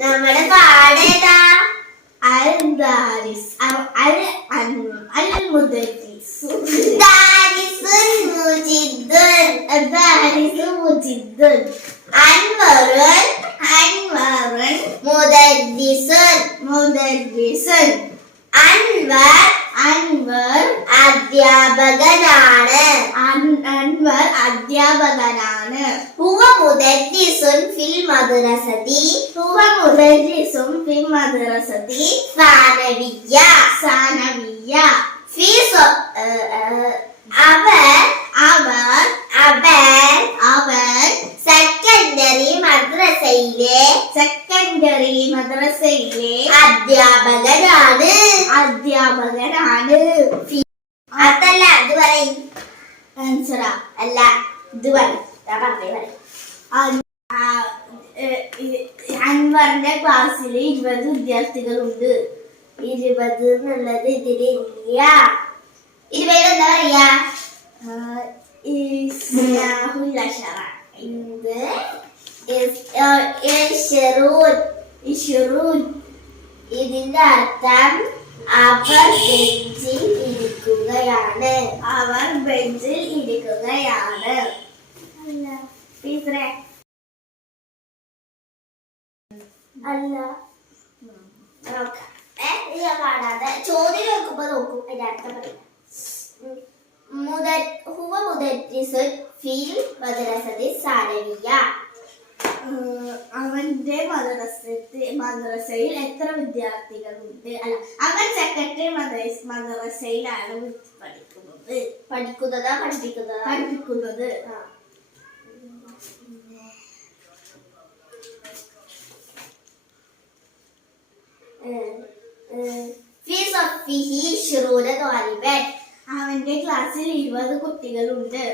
നമ്മുടെ പാടേതാ? അൻവർ അധ്യാപകനാണ്. ഹുവ മുദരിസുൻ ഫിൽ മദ്രസതി സാനവിയ്യ. അവൻ സെക്കൻഡറി മദ്രസയിലെ അധ്യാപകനാണ്. അതല്ല ഇത് പറയും. അല്ല ഇത് പറയും. അൻവറിന്റെ ക്ലാസ്സിൽ 20 വിദ്യാർത്ഥികളുണ്ട്. 20 എന്നുള്ളത് ഇതില് ഇല്ല. 20 എന്താ പറയാ? ഇതിന്റെ അർത്ഥം അവർ ബെഞ്ചിൽ ഇരിക്കുകയാണ്. അല്ല കാണാതെ ചോദ്യം നോക്കുമ്പോ നോക്കും. അതിന്റെ അർത്ഥം പറയാം. ഹുവ മുദരിസുൻ ഫിൽ മദ്രസതി സാനവിയ്യ. അവന്റെ മദ്രസയിൽ എത്ര വിദ്യാർത്ഥികളുണ്ട്? അല്ല, അവൻ സെക്രട്ടറി മദ്രസയിലാണ് പഠിക്കുന്നത്. അവന്റെ ക്ലാസ്സിൽ 20 കുട്ടികളുണ്ട്.